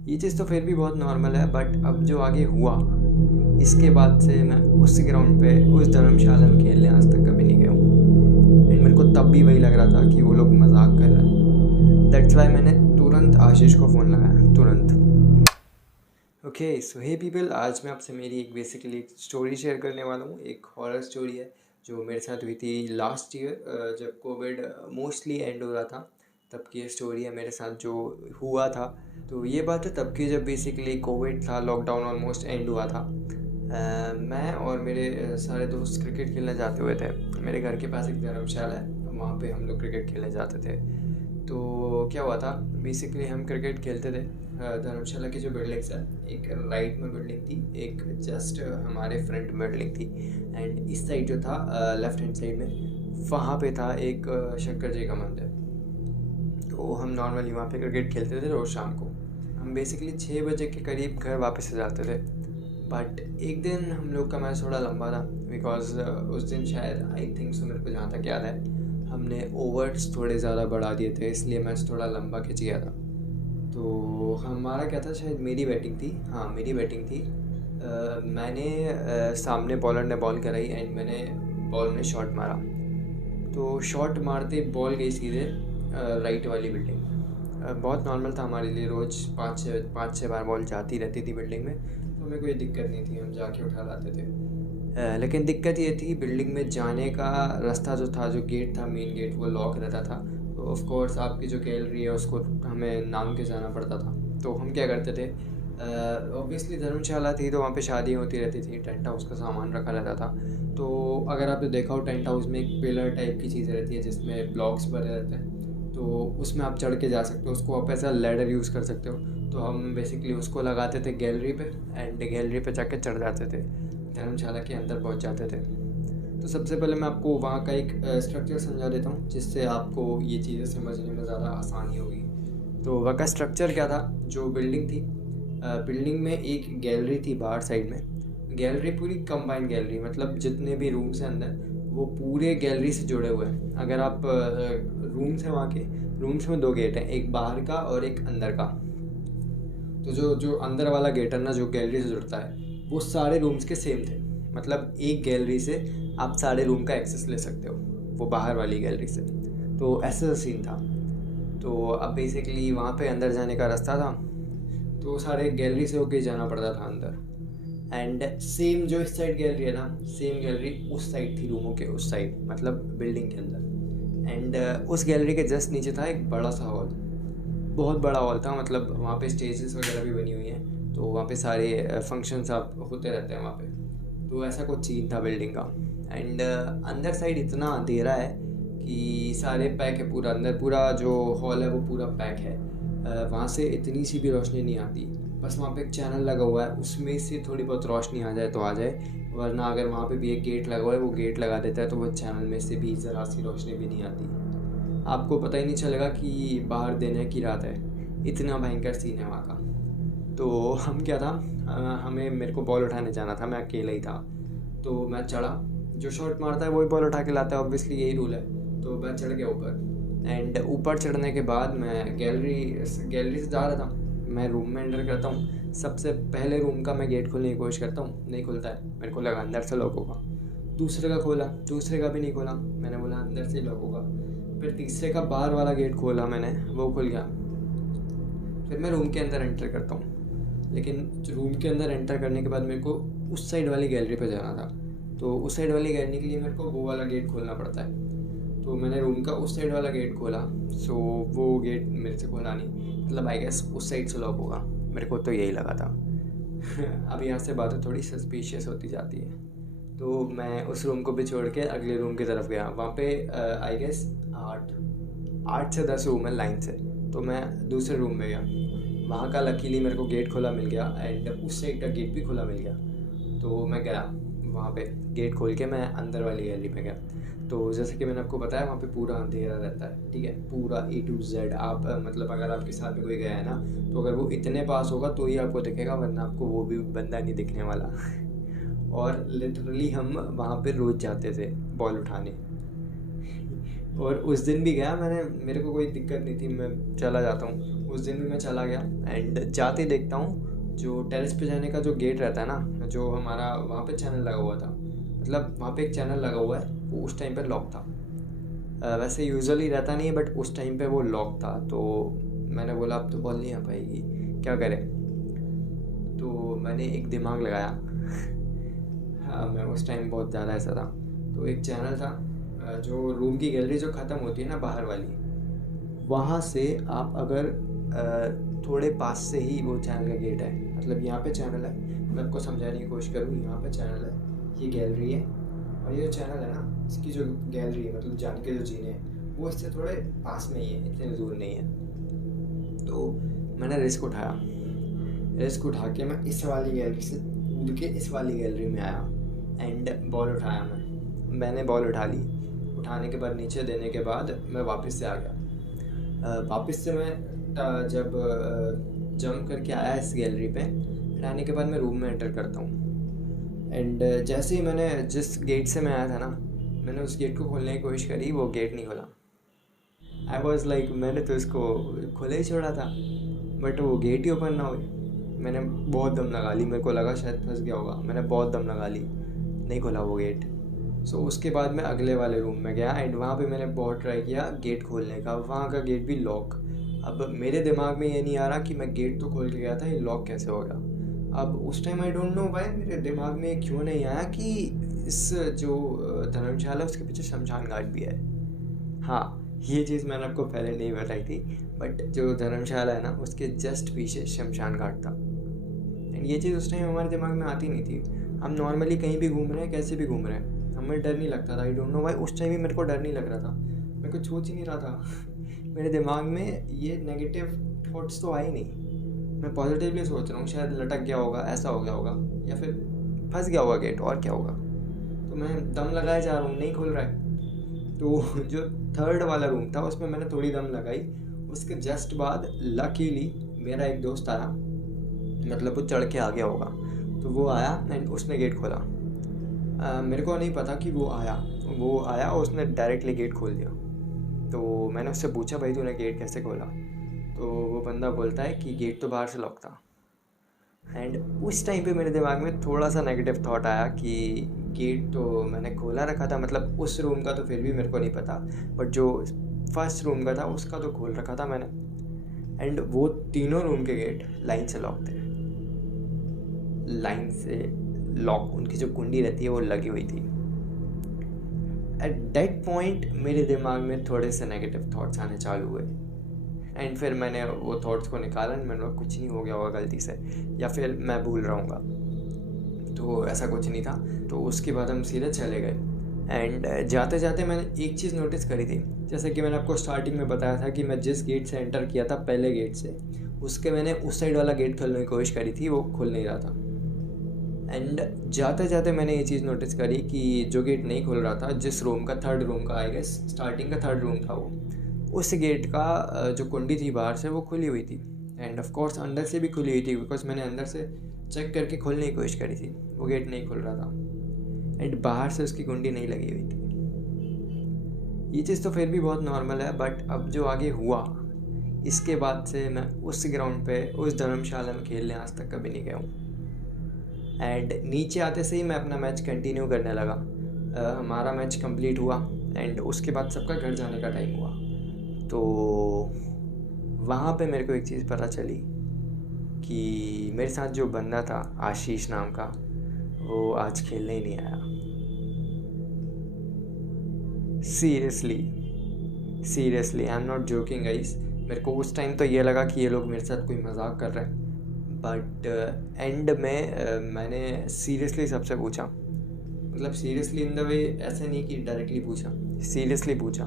ये चीज़ तो फिर भी बहुत नॉर्मल है, बट अब जो आगे हुआ इसके बाद से मैं उस ग्राउंड पे उस धर्मशाला में खेलने आज तक कभी नहीं गया हूँ। एंड मेरे को तब भी वही लग रहा था कि वो लोग मजाक कर रहे हैं। दैट्स वाई मैंने तुरंत आशीष को फ़ोन लगाया, तुरंत। ओके सो हे पीपल, आज मैं आपसे मेरी एक बेसिकली एक स्टोरी शेयर करने वाला हूँ। एक हॉरर स्टोरी है जो मेरे साथ हुई थी लास्ट ईयर, जब कोविड मोस्टली एंड हो रहा था। तब की स्टोरी है मेरे साथ जो हुआ था। तो ये बात है तब की, जब बेसिकली कोविड था, लॉकडाउन ऑलमोस्ट एंड हुआ था। मैं और मेरे सारे दोस्त क्रिकेट खेलने जाते हुए थे। मेरे घर के पास एक धर्मशाला है, वहाँ पे हम लोग क्रिकेट खेलने जाते थे। तो क्या हुआ था, बेसिकली हम क्रिकेट खेलते थे। धर्मशाला की जो बिल्डिंग्स है, एक राइट में बिल्डिंग थी, एक जस्ट हमारे फ्रंट में बिल्डिंग थी। एंड इस साइड जो था लेफ्ट हैंड साइड में, वहाँ पे था एक शंकर जी का मंदिर। तो हम नॉर्मली वहाँ पे क्रिकेट खेलते थे रोज़ शाम को। हम बेसिकली 6 बजे के करीब घर वापस आ जाते थे। बट एक दिन हम लोग का मैच थोड़ा लंबा था, बिकॉज उस दिन शायद आई थिंक सो, मेरे को जहाँ तक याद है, हमने ओवर्स थोड़े ज़्यादा बढ़ा दिए थे, इसलिए मैच थोड़ा लंबा खिंच गया था। तो हमारा क्या था, शायद मेरी बैटिंग थी, हाँ मेरी बैटिंग थी। मैंने सामने बॉलर ने बॉल कराई एंड मैंने बॉल में शॉट मारा। तो शॉट मारते बॉल गई सीधे राइट वाली बिल्डिंग। बहुत नॉर्मल था हमारे लिए, रोज़ पाँच छः बार बॉल जाती रहती थी बिल्डिंग में, तो हमें कोई दिक्कत नहीं थी, हम जाके उठा लाते थे। लेकिन दिक्कत ये थी, बिल्डिंग में जाने का रास्ता जो था, जो गेट था, मेन गेट, वो लॉक रहता था। तो ऑफ कोर्स आपकी जो गैलरी है उसको हमें नाम के जाना पड़ता था। तो हम क्या करते थे, ऑब्वियसली धर्मशाला थी तो वहाँ पे शादियाँ होती रहती थी, टेंट हाउस का सामान रखा रहता था। तो अगर आपने देखा हो, टेंट हाउस में एक पिलर टाइप की चीज़ रहती है जिसमें ब्लॉक्स भरे रहते हैं, तो उसमें आप चढ़ के जा सकते हो, उसको आप ऐसा लैडर यूज़ कर सकते हो। तो हम बेसिकली उसको लगाते थे गैलरी पे, एंड गैलरी पे जाके चढ़ जाते थे, धर्मशाला के अंदर पहुंच जाते थे। तो सबसे पहले मैं आपको वहाँ का एक स्ट्रक्चर समझा देता हूँ, जिससे आपको ये चीज़ें समझने में ज़्यादा आसानी होगी। तो वहाँ का स्ट्रक्चर क्या था, जो बिल्डिंग थी, बिल्डिंग में एक गैलरी थी बाहर साइड में। गैलरी पूरी कंबाइंड गैलरी, मतलब जितने भी रूम्स हैं अंदर, वो पूरे गैलरी से जुड़े हुए हैं। अगर आप रूम्स हैं वहाँ के, रूम्स में 2 गेट हैं, एक बाहर का और एक अंदर का। तो जो अंदर वाला गेट है ना, जो गैलरी से जुड़ता है, वो सारे रूम्स के सेम थे। मतलब एक गैलरी से आप सारे रूम का एक्सेस ले सकते हो, वो बाहर वाली गैलरी से। तो ऐसा सीन था। तो अब बेसिकली वहाँ पे अंदर जाने का रास्ता था, तो सारे गैलरी से होके जाना पड़ता था अंदर। एंड सेम जो इस साइड गैलरी है ना, सेम गैलरी उस साइड थी, रूमों के उस साइड, मतलब बिल्डिंग के अंदर। एंड उस गैलरी के जस्ट नीचे था एक बड़ा सा हॉल, बहुत बड़ा हॉल था। मतलब वहाँ पे स्टेजेस वगैरह भी बनी हुई हैं, तो वहाँ पे सारे फंक्शंस आप होते रहते हैं वहाँ पे। तो ऐसा कुछ सीन था बिल्डिंग का। एंड अंदर साइड इतना अंधेरा है कि सारे पैक है, पूरा अंदर पूरा जो हॉल है वो पूरा पैक है। वहाँ से इतनी सी भी रोशनी नहीं आती। बस वहाँ पे एक चैनल लगा हुआ है, उसमें से थोड़ी बहुत रोशनी आ जाए तो आ जाए, वरना अगर वहाँ पे भी एक गेट लगा हुआ है, वो गेट लगा देता है, तो वो चैनल में से भी ज़रा सी रोशनी भी नहीं आती। आपको पता ही नहीं चलेगा कि बाहर दिन है कि रात है, इतना भयंकर सीन है वहाँ का। तो हम क्या था, मेरे को बॉल उठाने जाना था, मैं अकेला ही था। तो मैं चढ़ा, जो शॉट मारता है वही बॉल उठा के लाता है, ऑब्वियसली यही रूल है। तो मैं चढ़ गया ऊपर। एंड ऊपर चढ़ने के बाद मैं गैलरी से जा रहा था, मैं रूम में एंटर करता हूँ। सबसे पहले रूम का मैं गेट खोलने की कोशिश करता हूँ, नहीं खुलता है, मेरे को लगा अंदर से लॉक होगा। दूसरे का खोला, दूसरे का भी नहीं खोला, मैंने बोला अंदर से लॉक होगा। फिर तीसरे का बाहर वाला गेट खोला मैंने, वो खुल गया। फिर मैं रूम के अंदर एंटर करता हूँ, लेकिन रूम के अंदर एंटर करने के बाद मेरे को उस साइड वाली गैलरी पे जाना था। तो उस साइड वाली गैलरी के लिए मेरे को वो वाला गेट खोलना पड़ता है। तो मैंने रूम का उस साइड वाला गेट खोला। सो वो गेट मेरे से खोला नहीं, मतलब आई गेस उस साइड से लॉक होगा, मेरे को तो यही लगा था। अब यहाँ से बातें थोड़ी सस्पिशियस होती जाती है। तो मैं उस रूम को भी छोड़ के अगले रूम की तरफ गया। वहाँ पे आई गेस 8 से 10 रूम है लाइन से। तो मैं दूसरे रूम में गया, वहाँ का लकीली मेरे को गेट खुला मिल गया, एंड उस साइड का गेट भी खुला मिल गया। तो मैं गया वहाँ पे, गेट खोल के मैं अंदर वाली गैलरी में गया। तो जैसे कि मैंने आपको बताया, वहाँ पे पूरा अंधेरा रहता है, ठीक है, पूरा A to Z। आप मतलब अगर आपके साथ में कोई गया है ना, तो अगर वो इतने पास होगा तो ही आपको दिखेगा, वरना आपको वो भी बंदा नहीं दिखने वाला। और लिटरली हम वहाँ पे रोज़ जाते थे बॉल उठाने। और उस दिन भी गया मैंने, मेरे को कोई दिक्कत नहीं थी, मैं चला जाता हूँ। उस दिन भी मैं चला गया एंड जाते देखता हूँ जो टेरेस पे जाने का जो गेट रहता है ना, जो हमारा वहाँ पे चैनल लगा हुआ था, मतलब वहाँ पे एक चैनल लगा हुआ है, वो उस टाइम पर लॉक था। वैसे यूजुअली रहता नहीं है बट उस टाइम पे वो लॉक था। तो मैंने बोला अब तो बॉल नहीं आ पाएगी, क्या करें। तो मैंने एक दिमाग लगाया। हाँ, मैं उस टाइम बहुत ज़्यादा ऐसा था। तो एक चैनल था, जो रूम की गैलरी जो ख़त्म होती है ना बाहर वाली, वहाँ से आप अगर थोड़े पास से ही वो चैनल का गेट है, मतलब यहाँ पे चैनल है, मैं आपको समझाने की कोशिश करूँ, यहाँ पे चैनल है, ये गैलरी है, और ये जो चैनल है ना, इसकी जो गैलरी है, मतलब जाने के जो जीने हैं, वो इससे थोड़े पास में ही है, इतने दूर नहीं है। तो मैंने रिस्क उठा के मैं इस वाली गैलरी से कूद के इस वाली गैलरी में आया एंड बॉल उठाया। मैंने बॉल उठा ली। उठाने के बाद नीचे देने के बाद मैं वापस से आ गया। वापस से मैं जब जंप करके आया इस गैलरी पे, आने के बाद मैं रूम में एंटर करता हूँ एंड जैसे ही मैंने जिस गेट से मैं आया था ना, मैंने उस गेट को खोलने की कोशिश करी, वो गेट नहीं खोला। आई वॉज लाइक मैंने तो इसको खोले ही छोड़ा था बट वो गेट ही ओपन ना हुई। मैंने बहुत दम लगा ली, मेरे को लगा शायद फंस गया होगा, मैंने बहुत दम लगा ली, नहीं खोला वो गेट। सो उसके बाद मैं अगले वाले रूम में गया एंड वहाँ पे मैंने बहुत ट्राई किया गेट खोलने का, वहाँ का गेट भी लॉक। अब मेरे दिमाग में ये नहीं आ रहा कि मैं गेट तो खोल के गया था, ये लॉक कैसे हो गया। अब उस टाइम आई डोंट नो भाई मेरे दिमाग में क्यों नहीं आया कि इस जो धर्मशाला उसके पीछे शमशान घाट भी है। हाँ, ये चीज़ मैंने आपको पहले नहीं बताई थी, बट जो धर्मशाला है ना उसके जस्ट पीछे शमशान घाट था। एंड ये चीज़ उस टाइम हमारे दिमाग में आती नहीं थी। हम नॉर्मली कहीं भी घूम रहे हैं, कैसे भी घूम रहे हैं, हमें डर नहीं लगता था। आई डोंट नो भाई उस टाइम भी मेरे को डर नहीं लग रहा था, मैं कुछ सोच ही नहीं रहा था। मेरे दिमाग में ये नेगेटिव थॉट्स तो आए नहीं, मैं पॉजिटिवली सोच रहा हूँ शायद लटक गया होगा, ऐसा हो गया होगा, या फिर फंस गया होगा गेट, और क्या होगा। तो मैं दम लगाए जा रहा हूँ, नहीं खुल रहा है। तो जो थर्ड वाला रूम था उसमें मैंने थोड़ी दम लगाई। उसके जस्ट बाद लकीली मेरा एक दोस्त आया, मतलब वो चढ़ के आ गया होगा, तो वो आया एंड उसने गेट खोला। मेरे को नहीं पता कि वो आया और उसने डायरेक्टली गेट खोल दिया। तो मैंने उससे पूछा भाई तूने गेट कैसे खोला, तो वो बंदा बोलता है कि गेट तो बाहर से लॉक था। एंड उस टाइम पे मेरे दिमाग में थोड़ा सा नेगेटिव थॉट आया कि गेट तो मैंने खोला रखा था, मतलब उस रूम का तो फिर भी मेरे को नहीं पता, बट जो फर्स्ट रूम का था उसका तो खोल रखा था मैंने। एंड वो तीनों रूम के गेट लाइन से लॉक थे, लाइन से लॉक, उनकी जो कुंडी रहती है वो लगी हुई थी। एट दैट पॉइंट मेरे दिमाग में थोड़े से नेगेटिव थॉट्स आने चालू हुए एंड फिर मैंने वो थॉट्स को निकाला, मैंने बोला कुछ नहीं हो गया होगा गलती से, या फिर मैं भूल रहा हूँ। तो ऐसा कुछ नहीं था। तो उसके बाद हम सीधे चले गए एंड जाते जाते मैंने एक चीज़ नोटिस करी थी, जैसे कि मैंने आपको स्टार्टिंग में बताया था कि मैं जिस गेट से एंटर किया था पहले गेट से, उसके मैंने उस साइड वाला गेट खोलने की कोशिश करी थी, वो खुल नहीं रहा था। एंड जाते जाते मैंने ये चीज़ नोटिस करी कि जो गेट नहीं खुल रहा था, जिस रूम का, थर्ड रूम का, आई गेस स्टार्टिंग का थर्ड रूम था वो, उस गेट का जो कुंडी थी बाहर से वो खुली हुई थी एंड ऑफ कोर्स अंदर से भी खुली हुई थी, बिकॉज मैंने अंदर से चेक करके खोलने की कोशिश करी थी, वो गेट नहीं खुल रहा था एंड बाहर से उसकी कुंडी नहीं लगी हुई थी। ये चीज़ तो फिर भी बहुत नॉर्मल है, बट अब जो आगे हुआ इसके बाद से मैं उस ग्राउंड पे, उस धर्मशाला में खेलने आज तक कभी नहीं गया हूँ। एंड नीचे आते से ही मैं अपना मैच कंटिन्यू करने लगा। हमारा मैच कंप्लीट हुआ एंड उसके बाद सबका घर जाने का टाइम हुआ। तो वहाँ पे मेरे को एक चीज़ पता चली कि मेरे साथ जो बंदा था आशीष नाम का, वो आज खेलने ही नहीं आया। Seriously I am not joking guys. मेरे को उस टाइम तो ये लगा कि ये लोग मेरे साथ कोई मजाक कर रहे हैं, बट एंड में मैंने सीरियसली सबसे पूछा, मतलब सीरियसली इन द वे ऐसे नहीं कि डायरेक्टली पूछा, सीरियसली पूछा।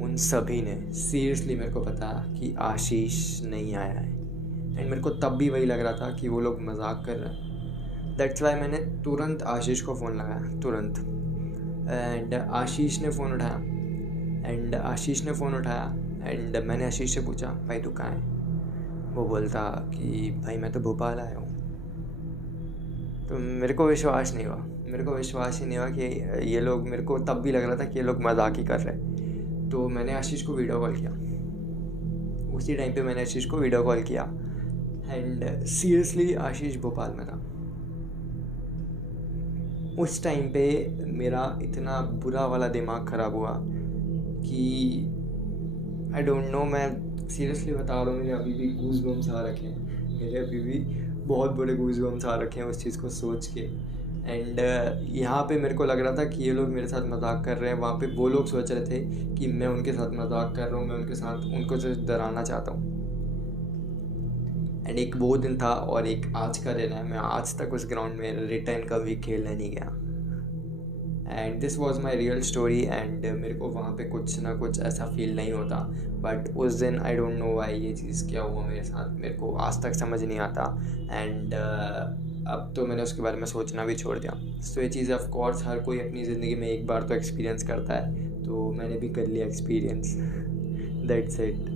उन सभी ने सीरियसली मेरे को बताया कि आशीष नहीं आया है एंड मेरे को तब भी वही लग रहा था कि वो लोग मजाक कर रहे हैं। दैट्स वाई मैंने तुरंत आशीष को फ़ोन लगाया, तुरंत। एंड आशीष ने फ़ोन उठाया एंड मैंने आशीष से पूछा भाई तू कहाँ है। वो बोलता कि भाई मैं तो भोपाल आया हूँ। तो मेरे को विश्वास नहीं हुआ, मेरे को विश्वास ही नहीं हुआ कि ये लोग, मेरे को तब भी लग रहा था कि ये लोग मजाक ही कर रहे हैं। तो मैंने आशीष को वीडियो कॉल किया, उसी टाइम पे मैंने आशीष को वीडियो कॉल किया एंड सीरियसली आशीष भोपाल में था। उस टाइम पे मेरा इतना बुरा वाला दिमाग ख़राब हुआ कि आई डोंट नो, मैं सीरियसली बता रहा हूँ, मेरे अभी भी गूज बम्स आ रखे हैं, मेरे अभी भी बहुत बड़े गूज बम्स आ रखे हैं उस चीज़ को सोच के। एंड यहाँ पे मेरे को लग रहा था कि ये लोग मेरे साथ मजाक कर रहे हैं, वहाँ पे वो लोग सोच रहे थे कि मैं उनके साथ मजाक कर रहा हूँ, मैं उनके साथ उनको सिर्फ डराना चाहता हूँ। एंड एक वो दिन था और एक आज का दिन है, मैं आज तक उस ग्राउंड में रिटर्न कभी खेलने नहीं गया। And this was my real story. And मेरे को वहाँ पे कुछ ना कुछ ऐसा फील नहीं होता, बट उस दिन आई डोंट नो वाई ये चीज़ क्या हुआ मेरे साथ, मेरे को आज तक समझ नहीं आता। एंड अब तो मैंने उसके बारे में सोचना भी छोड़ दिया। सो ये चीज़ ऑफ कोर्स हर कोई अपनी ज़िंदगी में एक बार तो एक्सपीरियंस करता है, तो मैंने भी कर लिया एक्सपीरियंस। That's it.